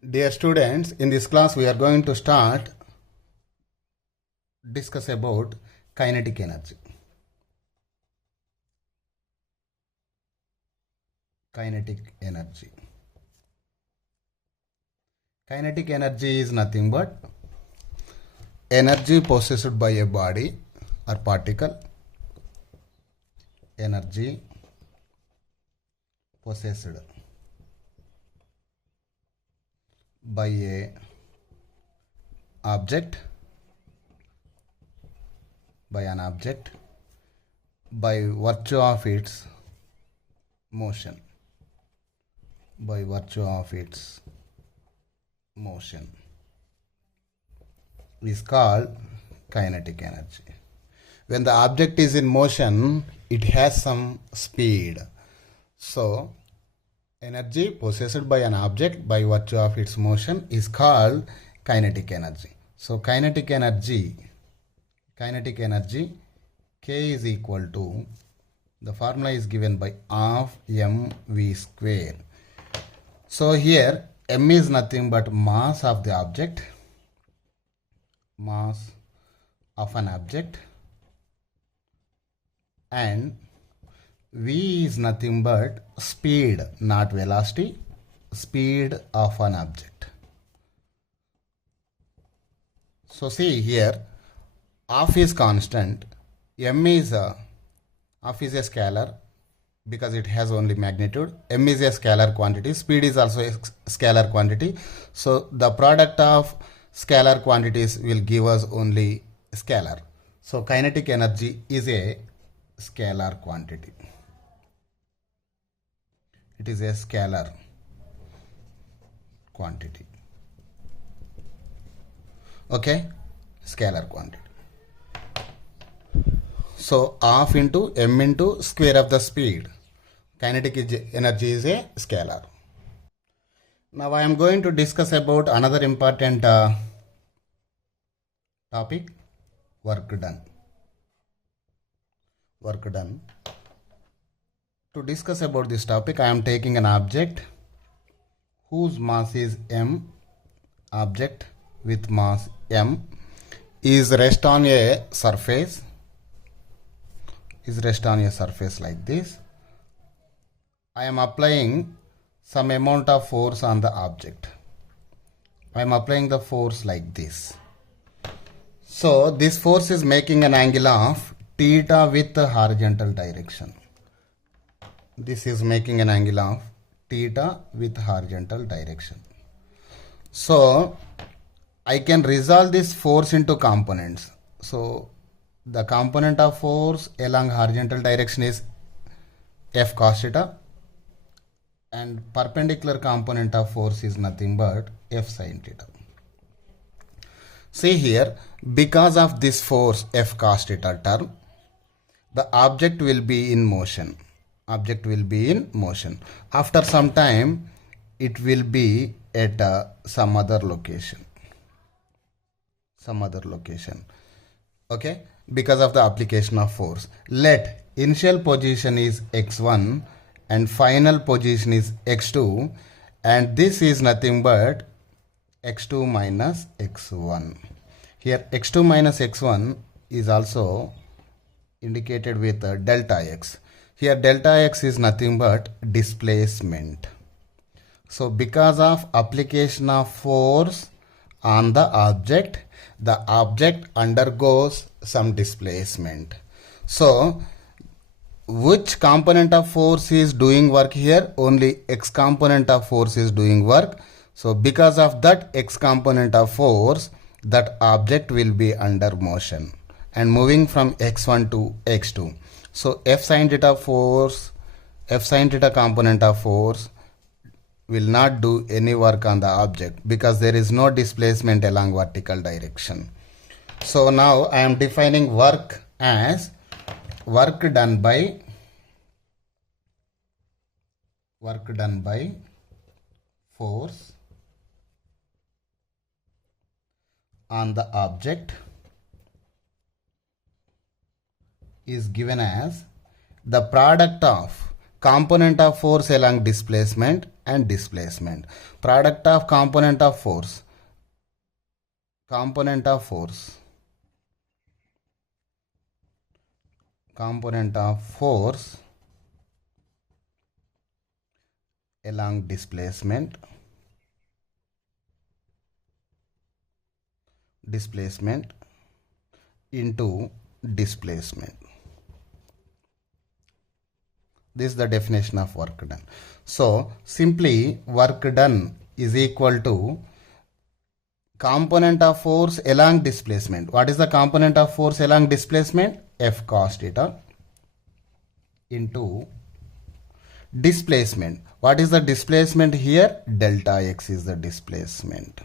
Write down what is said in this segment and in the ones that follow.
Dear students, in this class we are going to discuss about kinetic energy. Kinetic energy. Kinetic energy is nothing but energy possessed by a body or particle. Energy possessed by a object, by an object, by virtue of its motion, by virtue of its motion is called kinetic energy. When the object is in motion, it has some speed. So, energy possessed by an object by virtue of its motion is called kinetic energy. So, kinetic energy K is equal to, the formula is given by half mv square. So, here m is nothing but mass of the object, mass of an object, and v is nothing but speed, not velocity, speed of an object. So see here, half is constant, m is half is a scalar because it has only magnitude, m is a scalar quantity, speed is also a scalar quantity. So the product of scalar quantities will give us only scalar. So kinetic energy is a scalar quantity. It is a scalar quantity. Okay, scalar quantity. So half into m into square of the speed. Kinetic energy is a scalar. Now I am going to discuss about another important topic, work done. Work done. To discuss about this topic, I am taking an object whose mass is m, object with mass m, is rest on a surface, like this. I am applying some amount of force on the object. I am applying the force like this. So this force is making an angle of theta with the horizontal direction. This is making an angle of theta with horizontal direction. So I can resolve this force into components. So the component of force along horizontal direction is F cos theta, and perpendicular component of force is nothing but F sin theta. See here, because of this force F cos theta term, the object will be in motion. After some time, it will be at some other location. Okay, because of the application of force. Let initial position is x1 and final position is x2, and this is nothing but x2 minus x1. Here x2 minus x1 is also indicated with delta x. Here delta x is nothing but displacement. So because of application of force on the object undergoes some displacement. So which component of force is doing work here? Only x component of force is doing work. So because of that x component of force, that object will be under motion and moving from x1 to x2. So F sin theta component of force will not do any work on the object because there is no displacement along vertical direction. So now I am defining work as work done by force on the object is given as the product of component of force along displacement and displacement. Product of component of force along displacement into displacement. This is the definition of work done. So simply work done is equal to component of force along displacement. What is the component of force along displacement? F cos theta into displacement. What is the displacement here? Delta x is the displacement.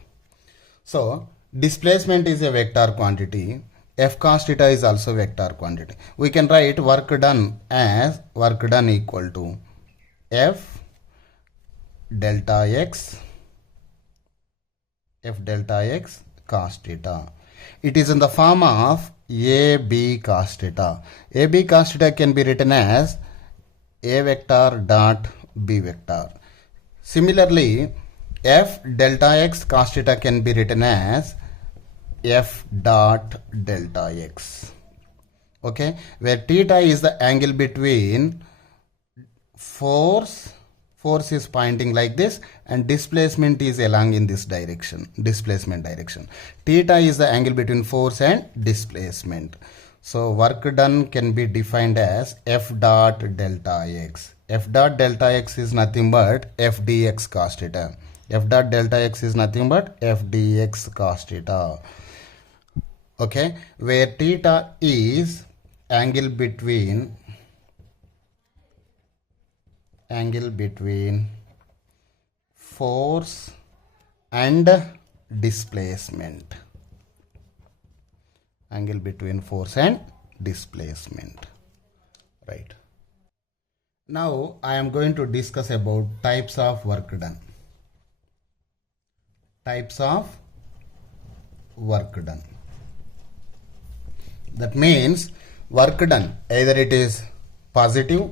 So displacement is a vector quantity. F cos theta is also vector quantity. We can write work done as work done equal to F delta x cos theta. It is in the form of AB cos theta. AB cos theta can be written as A vector dot B vector. Similarly, F delta x cos theta can be written as F dot delta x. Okay, where theta is the angle between force is pointing like this and displacement is along in this direction, displacement direction. Theta is the angle between force and displacement. So work done can be defined as F dot delta x. F dot delta x is nothing but F dx cos theta. F dot delta x is nothing but F dx cos theta. Okay, where theta is angle between force and displacement. Angle between force and displacement. Right. Now I am going to discuss about types of work done. Types of work done. That means work done, either it is positive,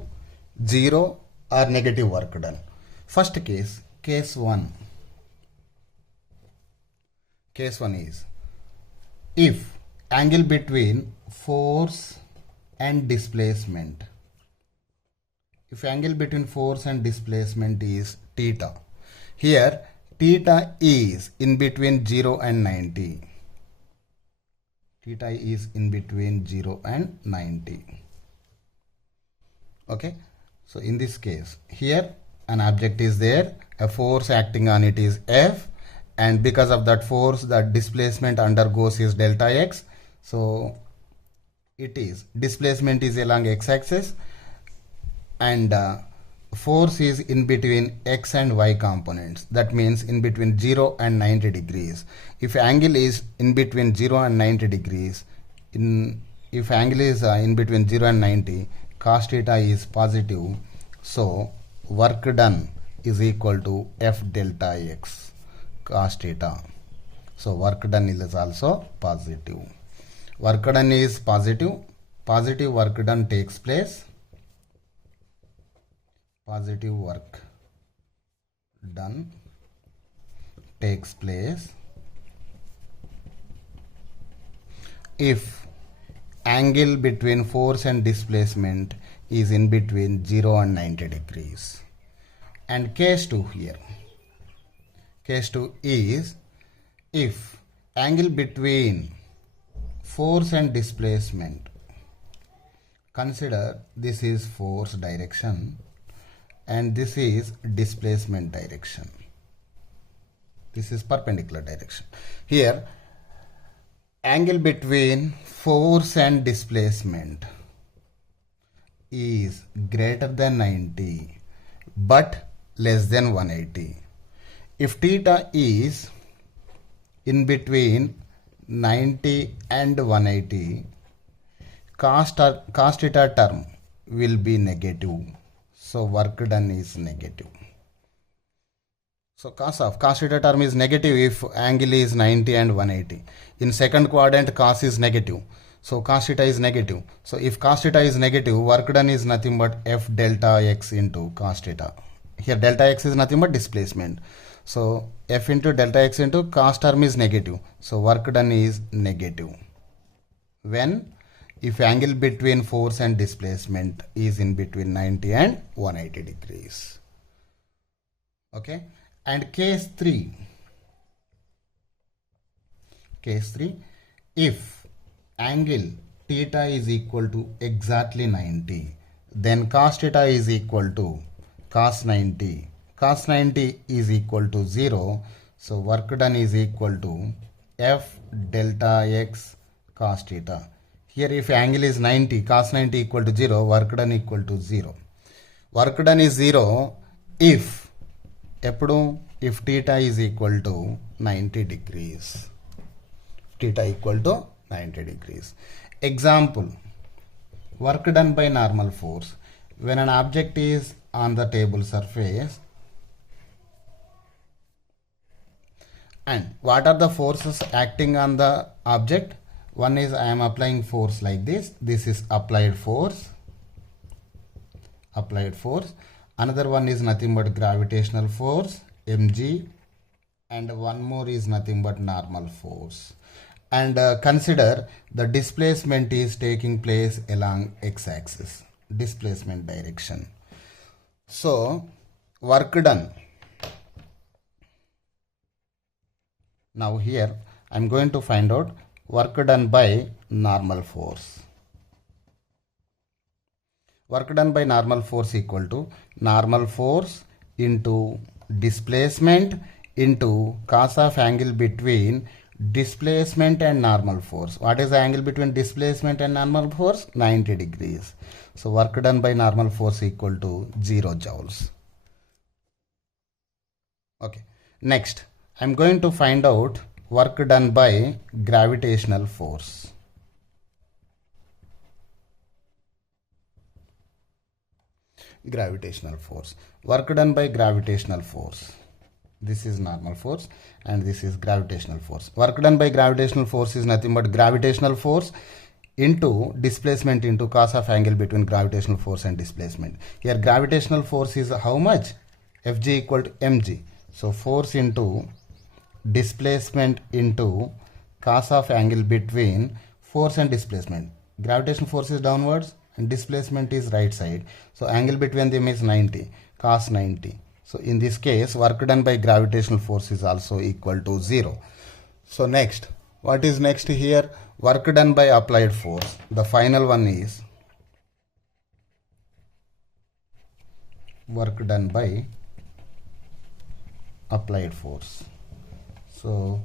zero or negative work done. First case, case 1. Case 1 is if angle between force and displacement. If angle between force and displacement is theta. Here theta is in between 0 and 90. Theta is in between 0 and 90. Okay. So in this case, here an object is there, a force acting on it is F, and because of that force, the displacement undergoes is delta x. So it is displacement is along x-axis and force is in between x and y components. That means in between 0 and 90 degrees. If angle is in between 0 and 90 degrees, if angle is in between 0 and 90, cos theta is positive. So work done is equal to F delta x cos theta. So work done is also positive. Work done is positive. Positive work done takes place. Positive work done takes place if angle between force and displacement is in between 0 and 90 degrees. And case 2 here. Case 2 is if angle between force and displacement, consider this is force direction and this is displacement direction. This is perpendicular direction. Here angle between force and displacement is greater than 90 but less than 180. If theta is in between 90 and 180, cos theta term will be negative. So work done is negative. So cos theta term is negative if angle is 90 and 180. In second quadrant cos is negative. So cos theta is negative. So if cos theta is negative, work done is nothing but F delta x into cos theta. Here delta x is nothing but displacement. So F into delta x into cos term is negative. So work done is negative. When? If angle between force and displacement is in between 90 and 180 degrees. Okay. And case 3. Case 3. If angle theta is equal to exactly 90, then cos theta is equal to cos 90. Cos 90 is equal to 0. So work done is equal to F delta x cos theta. Here if angle is 90, cos 90 equal to 0, work done equal to 0. Work done is 0 if theta is equal to 90 degrees. Theta equal to 90 degrees. Example, work done by normal force. When an object is on the table surface, and what are the forces acting on the object? One is I am applying force like this. This is applied force. Another one is nothing but gravitational force, mg, and one more is nothing but normal force. And consider the displacement is taking place along x-axis, displacement direction. So work done. Now here I am going to find out work done by normal force. Work done by normal force equal to normal force into displacement into cos of angle between displacement and normal force. What is the angle between displacement and normal force? 90 degrees. So work done by normal force equal to 0 joules. Okay. Next, I am going to find out work done by gravitational force. Gravitational force. Work done by gravitational force. This is normal force and this is gravitational force. Work done by gravitational force is nothing but gravitational force into displacement into cos of angle between gravitational force and displacement. Here gravitational force is how much? Fg equal to mg. So force into displacement into cos of angle between force and displacement. Gravitational force is downwards and displacement is right side. So angle between them is 90, cos 90. So in this case, work done by gravitational force is also equal to 0. So next, what is next here? Work done by applied force. The final one is work done by applied force. So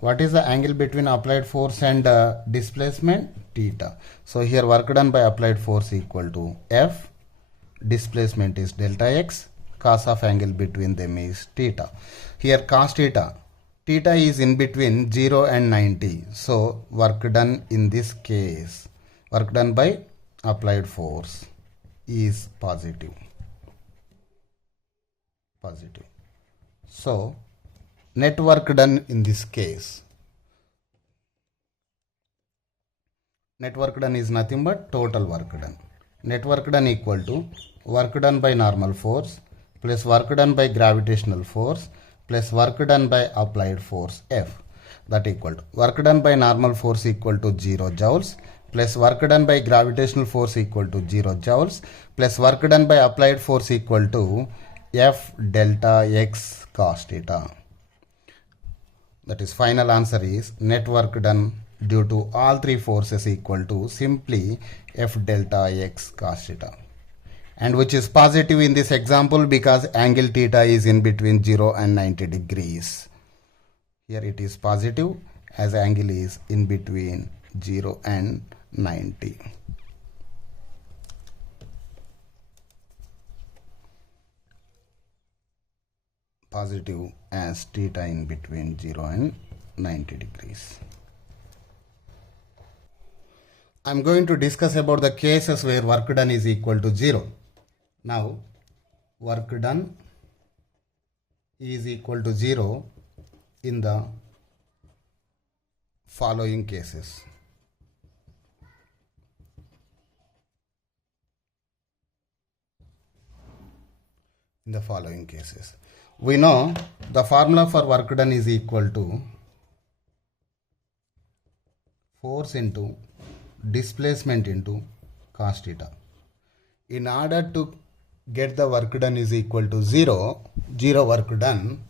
what is the angle between applied force and displacement? Theta. So here work done by applied force equal to F, displacement is delta x, cos of angle between them is theta. Here cos theta, theta is in between 0 and 90. So work done in this case, work done by applied force is positive. So net work done in this case, net work done is nothing but total work done. Net work done equal to work done by normal force plus work done by gravitational force plus work done by applied force F, that equal to work done by normal force equal to 0 joules plus work done by gravitational force equal to 0 joules plus work done by applied force equal to F delta x cos theta. That is final answer is net work done due to all three forces equal to simply F delta x cos theta, and which is positive in this example because angle theta is in between 0 and 90 degrees. Here it is positive as angle is in between 0 and 90. Positive as theta in between 0 and 90 degrees. I am going to discuss about the cases where work done is equal to 0. Now, work done is equal to 0 in the following cases. in the following cases. We know the formula for work done is equal to force into displacement into cos theta. In order to get the work done is equal to 0 work done,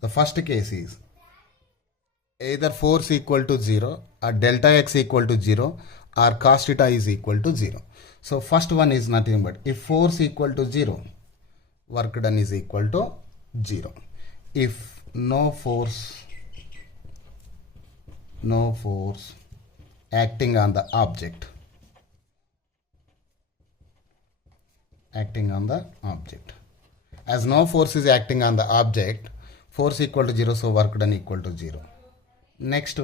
the first case is either force equal to 0 or delta x equal to 0 or cos theta is equal to 0. So first one is nothing but if force equal to 0, work done is equal to 0. If no force acting on the object, as no force is acting on the object, force equal to 0, so work done equal to 0. Next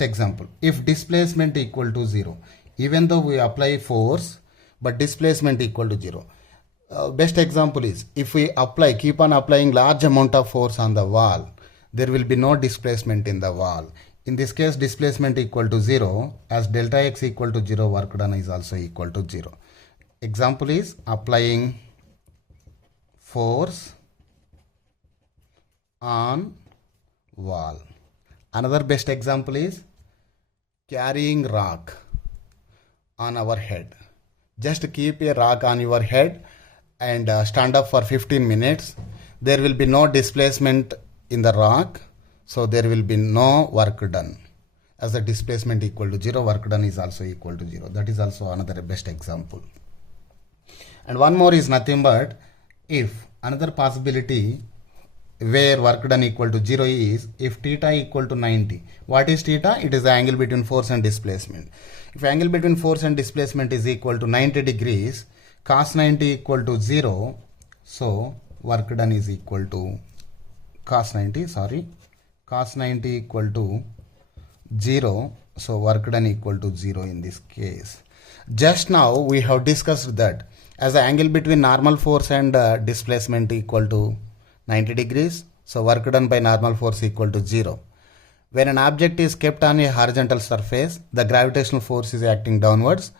example, if displacement equal to 0, even though we apply force but displacement equal to 0. Best example is if we keep on applying large amount of force on the wall, there will be no displacement in the wall. In this case, displacement equal to 0, as delta x equal to 0, work done is also equal to 0. Example is applying force on wall. Another best example is carrying rock on our head. Just keep a rock on your head and stand up for 15 minutes. There will be no displacement in the rock, so there will be no work done. As the displacement equal to 0, work done is also equal to 0. That is also another best example. And one more is nothing but if another possibility where work done equal to 0 is if theta equal to 90. What is theta? It is the angle between force and displacement. If angle between force and displacement is equal to 90 degrees, cos 90 equal to 0, so work done is equal to cos 90 equal to 0, so work done equal to 0 in this case. Just now we have discussed that as the angle between normal force and displacement equal to 90 degrees, so work done by normal force equal to 0. When an object is kept on a horizontal surface, the gravitational force is acting downwards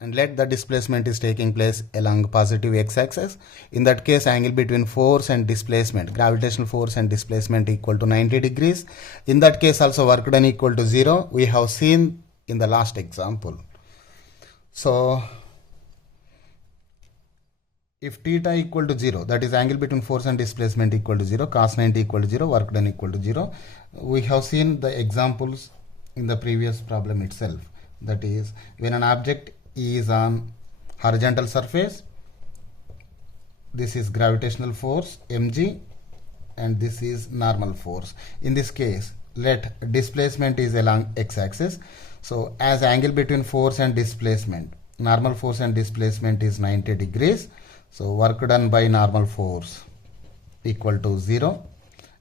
and let the displacement is taking place along positive x-axis. In that case, angle between force and displacement, gravitational force and displacement equal to 90 degrees. In that case also work done equal to 0. We have seen in the last example. So if theta equal to 0, that is angle between force and displacement equal to 0, cos 90 equal to 0, work done equal to 0. We have seen the examples in the previous problem itself. That is when an object is on horizontal surface, this is gravitational force mg and this is normal force. In this case, let displacement is along x-axis. So as angle between force and displacement, normal force and displacement is 90 degrees. So work done by normal force equal to 0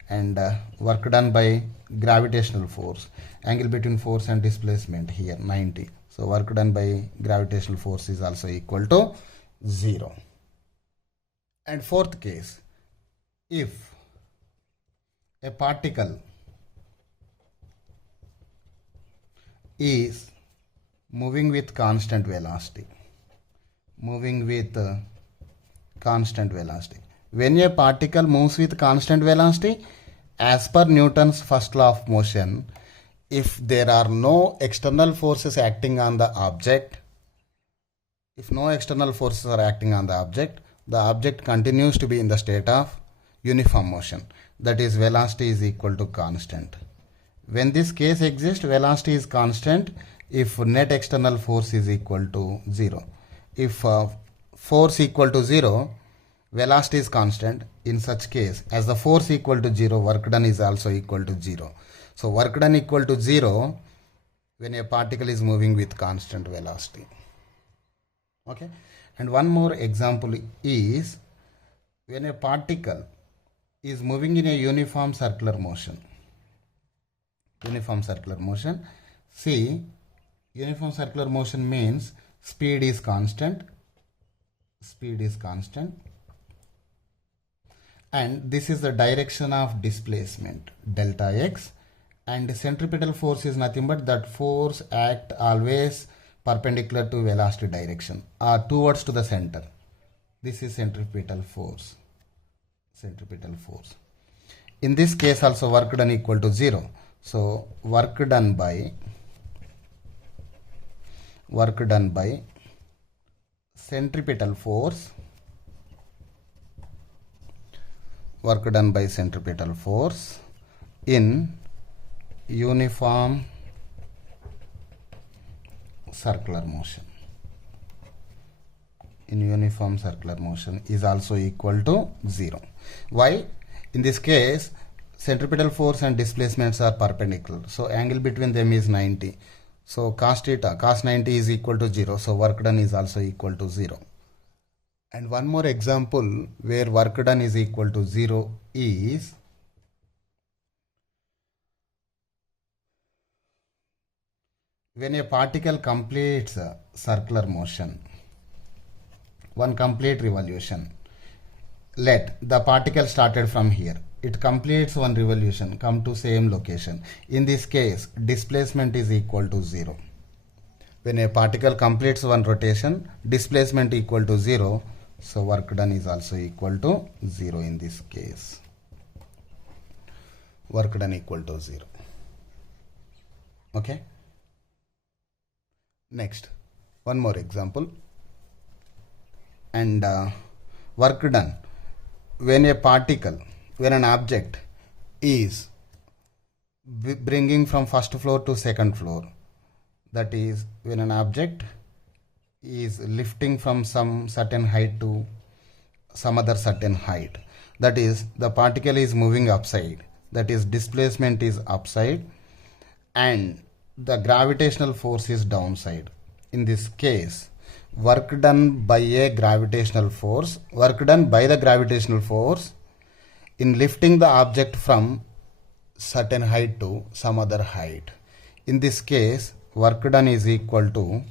and work done by gravitational force, angle between force and displacement here 90. So work done by gravitational force is also equal to 0. And fourth case, if a particle is moving with constant velocity, when a particle moves with constant velocity, as per Newton's first law of motion, if there are no external forces acting on the object, the object continues to be in the state of uniform motion. That is, velocity is equal to constant. When this case exists, velocity is constant if net external force is equal to 0. If force equal to 0, velocity is constant. In such case, as the force equal to 0, work done is also equal to 0. So work done equal to 0 when a particle is moving with constant velocity. Okay. And one more example is when a particle is moving in a uniform circular motion. See, uniform circular motion means speed is constant. And this is the direction of displacement, delta x. And centripetal force is nothing but that force act always perpendicular to velocity direction or towards to the center. This is centripetal force. centripetal force. In this case also work done equal to 0. So work done by centripetal force, in uniform circular motion. Is also equal to 0. Why? In this case, centripetal force and displacements are perpendicular. So angle between them is 90. So cos 90 is equal to 0. So work done is also equal to 0. And one more example where work done is equal to 0 is when a particle completes a circular motion, one complete revolution. Let the particle started from here. It completes one revolution, come to same location. In this case, displacement is equal to 0. When a particle completes one rotation, displacement equal to 0. So work done is also equal to 0 in this case. Work done equal to 0. Okay. Next, one more example. And work done when an object is bringing from first floor to second floor, that is when an object is lifting from some certain height to some other certain height, that is the particle is moving upside, that is displacement is upside and the gravitational force is downside. In this case, work done by the gravitational force in lifting the object from certain height to some other height. In this case, work done equal to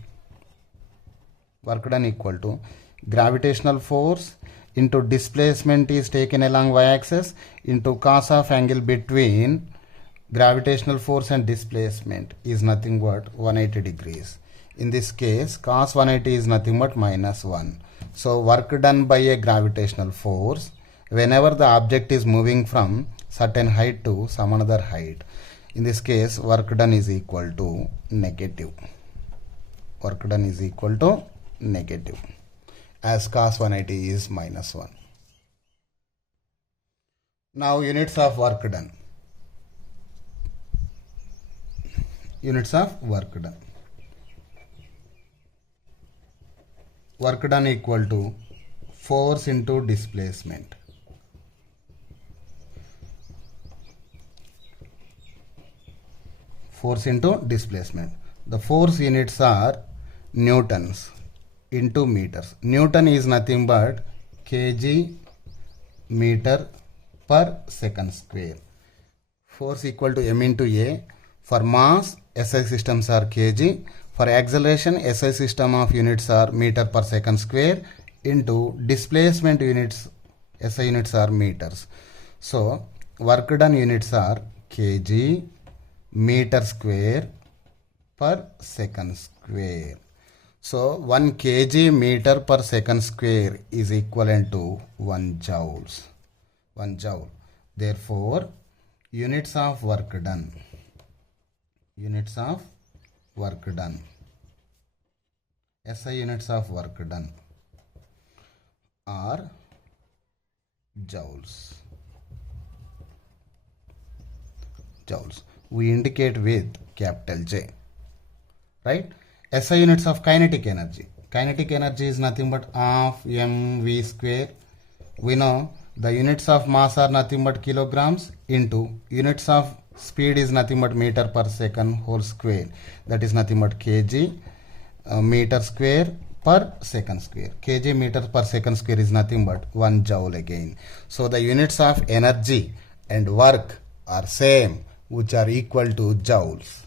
gravitational force into displacement is taken along y-axis into cos of angle between gravitational force and displacement is nothing but 180 degrees. In this case, cos 180 is nothing but -1. So work done by a gravitational force whenever the object is moving from certain height to some another height. In this case, work done is equal to negative. Work done is equal to negative as cos 180 is -1. Now units of work done. Units of work done. Work done equal to force into displacement. Force into displacement. The force units are newtons into meters. Newton is nothing but kg meter per second square. Force equal to m into a. For mass, SI systems are kg. For acceleration, SI system of units are meter per second square into displacement units, SI units are meters. So work done units are kg meter square per second square. So 1 kg meter per second square is equivalent to 1 joules. 1 joule. Therefore, units of work done. Units of work done. SI units of work done are joules. Joules. We indicate with capital J. Right? SI units of kinetic energy. Kinetic energy is nothing but half mv square. We know the units of mass are nothing but kilograms into units of speed is nothing but meter per second whole square. That is nothing but kg meter square per second square. Kg meter per second square is nothing but 1 joule again. So the units of energy and work are same, which are equal to joules.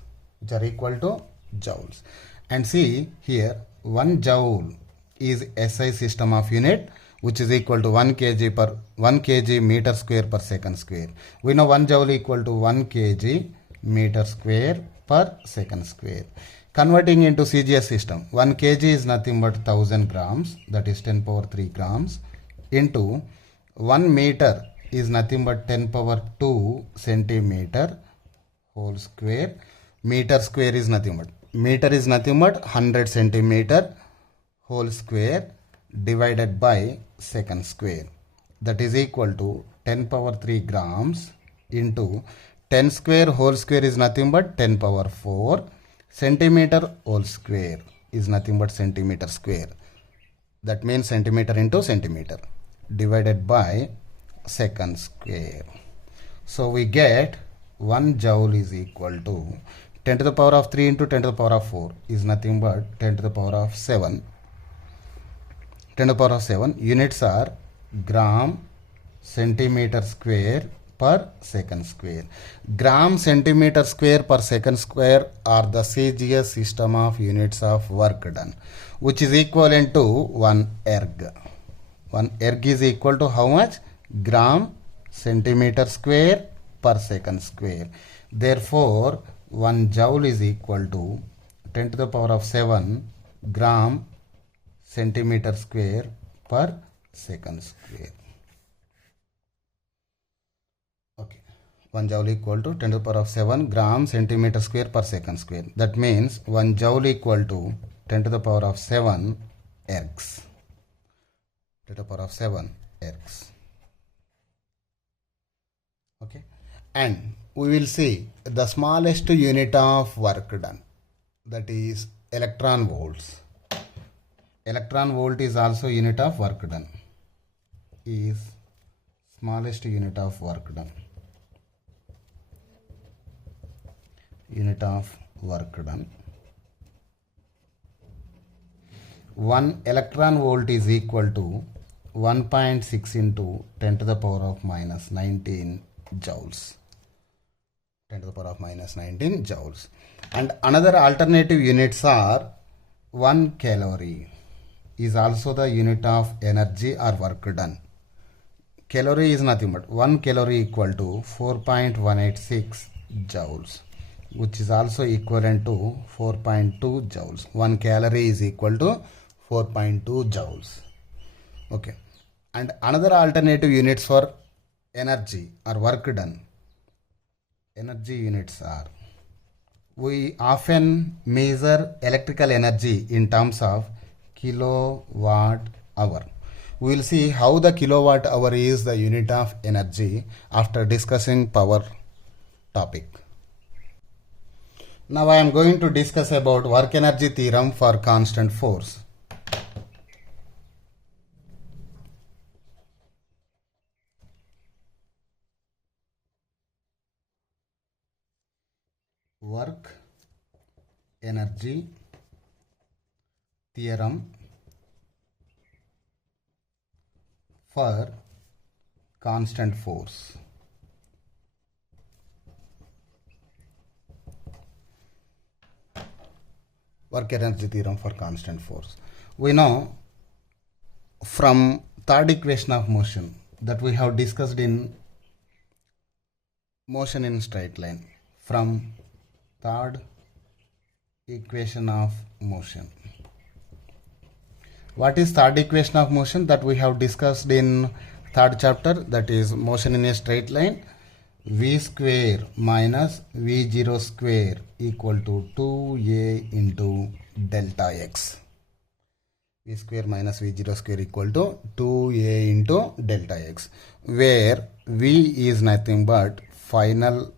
And see here, 1 joule is SI system of unit, which is equal to 1 kg meter square per second square. We know 1 joule equal to 1 kg meter square per second square. Converting into CGS system, 1 kg is nothing but 1000 grams, that is 10 power 3 grams, into 1 meter is nothing but 10 power 2 centimeter whole square. Meter square is nothing but 100 centimeter whole square divided by second square. That is equal to 10 power 3 grams into 10 square whole square is nothing but 10 power 4 centimeter whole square is nothing but centimeter square. That means centimeter into centimeter divided by second square. So we get 1 joule is equal to 10 to the power of 3 into 10 to the power of 4 is nothing but 10 to the power of 7. 10 to the power of 7 units are gram centimeter square per second square. Gram centimeter square per second square are the CGS system of units of work done, which is equivalent to 1 erg. 1 erg is equal to how much? Gram centimeter square per second square. Therefore, 1 joule is equal to 10 to the power of 7 gram centimeter square per second square. Okay, 1 joule equal to 10 to the power of 7 gram centimeter square per second square. That means 1 joule equal to 10 to the power of 7 ergs. 10 to the power of 7 ergs. Okay, and we will see the smallest unit of work done, that is electron volts. Electron volt is also unit of work done, is smallest unit of work done. Unit of work done. 1 electron volt is equal to 1.6 into 10 to the power of minus 19 joules. 10 to the power of minus 19 joules. And another alternative units are 1 calorie is also the unit of energy or work done. Calorie is nothing but 1 calorie equal to 4.186 joules, which is also equivalent to 4.2 joules. 1 calorie is equal to 4.2 joules. Okay. And another alternative units for energy or work done. Energy units are, we often measure electrical energy in terms of kilowatt hour. We will see how the kilowatt hour is the unit of energy after discussing power topic. Now I am going to discuss about work energy theorem for constant force. Work energy theorem for constant force. Work energy theorem for constant force. We know from third equation of motion that we have discussed in motion in straight line. From third equation of motion. What is third equation of motion that we have discussed in third chapter, that is motion in a straight line? V square minus V0 square equal to 2a into delta x. V square minus V0 square equal to 2a into delta x, where V is nothing but final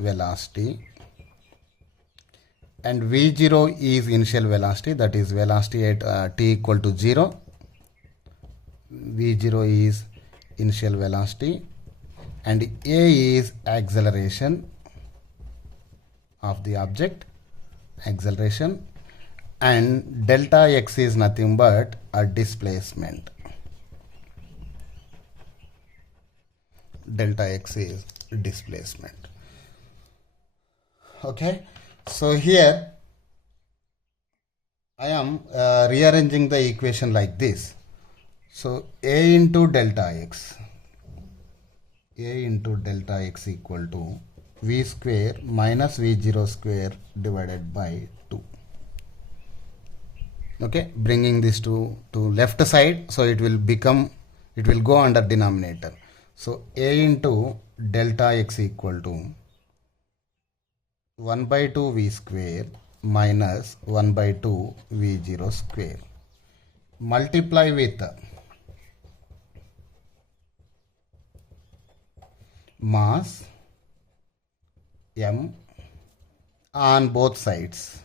velocity and V0 is initial velocity, that is velocity at t equal to 0. V0 is initial velocity and a is acceleration of the object, acceleration, and delta x is nothing but a displacement. Delta x is displacement. Okay, so here I am rearranging the equation like this. So a into delta x, a into delta x equal to v square minus v0 square divided by 2. Okay, bringing this to left side, so it will go under denominator. So A into delta x equal to 1 by 2 v square minus 1 by 2 v0 square. Multiply with mass m on both sides.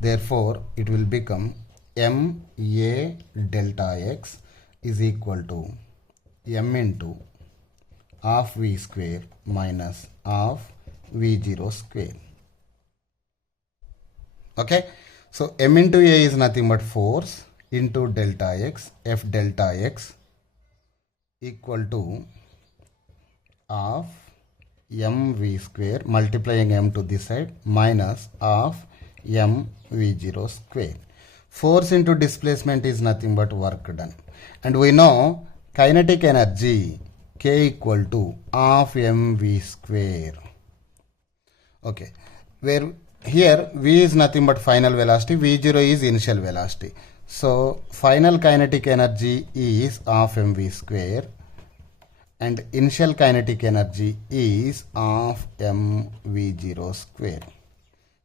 Therefore, it will become m a delta x is equal to m into half v square minus half v0 square. Okay, so m into a is nothing but force into delta x, f delta x equal to half mv square, multiplying m to this side, minus half mv0 square. Force into displacement is nothing but work done. And we know kinetic energy K equal to half mv square. Okay, where here v is nothing but final velocity, v0 is initial velocity. So final kinetic energy is half mv square and initial kinetic energy is half mv0 square.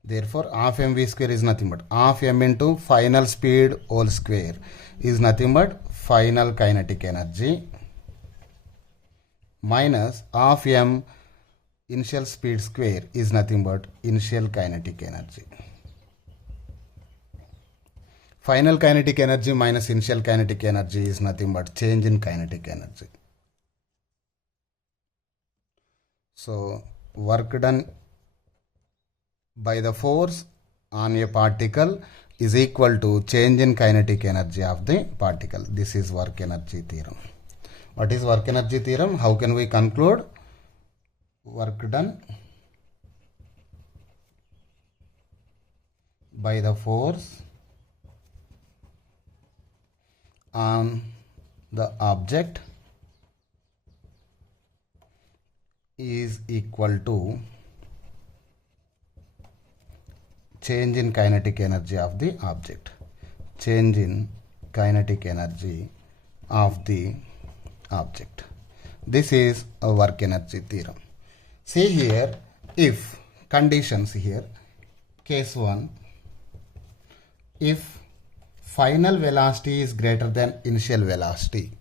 Therefore, half mv square is nothing but half m into final speed whole square is nothing but final kinetic energy minus half m initial speed square is nothing but initial kinetic energy. Final kinetic energy minus initial kinetic energy is nothing but change in kinetic energy. So, work done by the force on a particle is equal to change in kinetic energy of the particle. This is work energy theorem. What is work energy theorem? How can we conclude? Work done by the force on the object is equal to change in kinetic energy of the object. Change in kinetic energy of the object. This is a work energy theorem. See here, if conditions here, case 1, if final velocity is greater than initial velocity,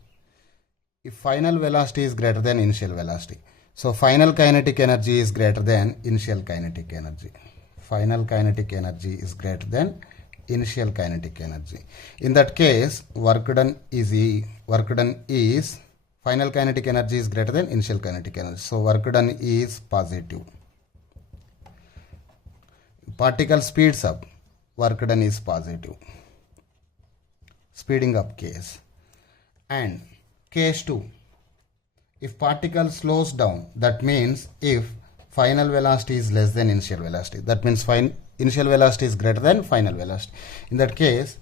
if final velocity is greater than initial velocity, so final kinetic energy is greater than initial kinetic energy. Final kinetic energy is greater than initial kinetic energy. In that case, work done is final kinetic energy is greater than initial kinetic energy. So work done is positive. Particle speeds up, work done is positive. Speeding up case. And case 2, if particle slows down, that means if final velocity is less than initial velocity, that means initial velocity is greater than final velocity. In that case,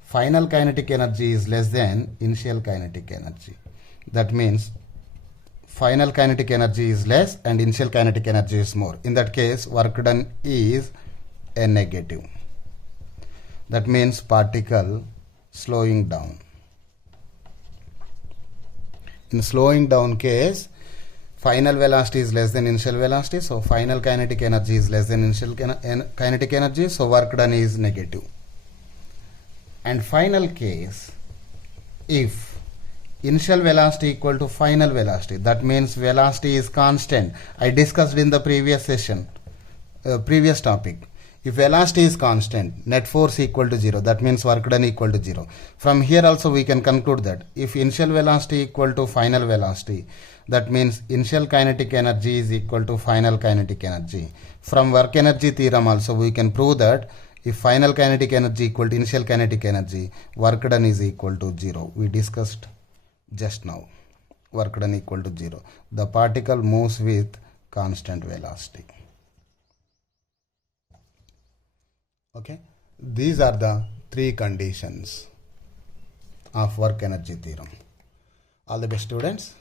final kinetic energy is less than initial kinetic energy. That means final kinetic energy is less and initial kinetic energy is more. In that case, work done is a negative. That means particle slowing down. In slowing down case, final velocity is less than initial velocity, so final kinetic energy is less than initial kinetic energy, so work done is negative. And final case, if initial velocity equal to final velocity, that means velocity is constant. I discussed in the previous session, previous topic. If velocity is constant, net force equal to 0, that means work done equal to 0. From here also we can conclude that if initial velocity equal to final velocity, that means initial kinetic energy is equal to final kinetic energy. From work energy theorem also we can prove that if final kinetic energy equal to initial kinetic energy, work done is equal to 0. We discussed just now. Work done equal to 0. The particle moves with constant velocity. Okay, these are the 3 conditions of work energy theorem. All the best, students.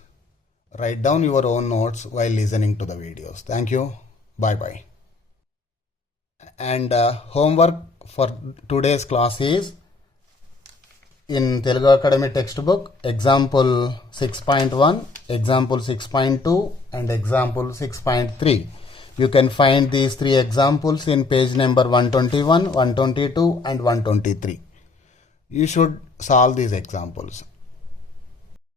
Write down your own notes while listening to the videos. Thank you. Bye bye. And homework for today's class is in Telugu Academy textbook, example 6.1, example 6.2 and example 6.3. You can find these three examples in page number 121, 122 and 123. You should solve these examples.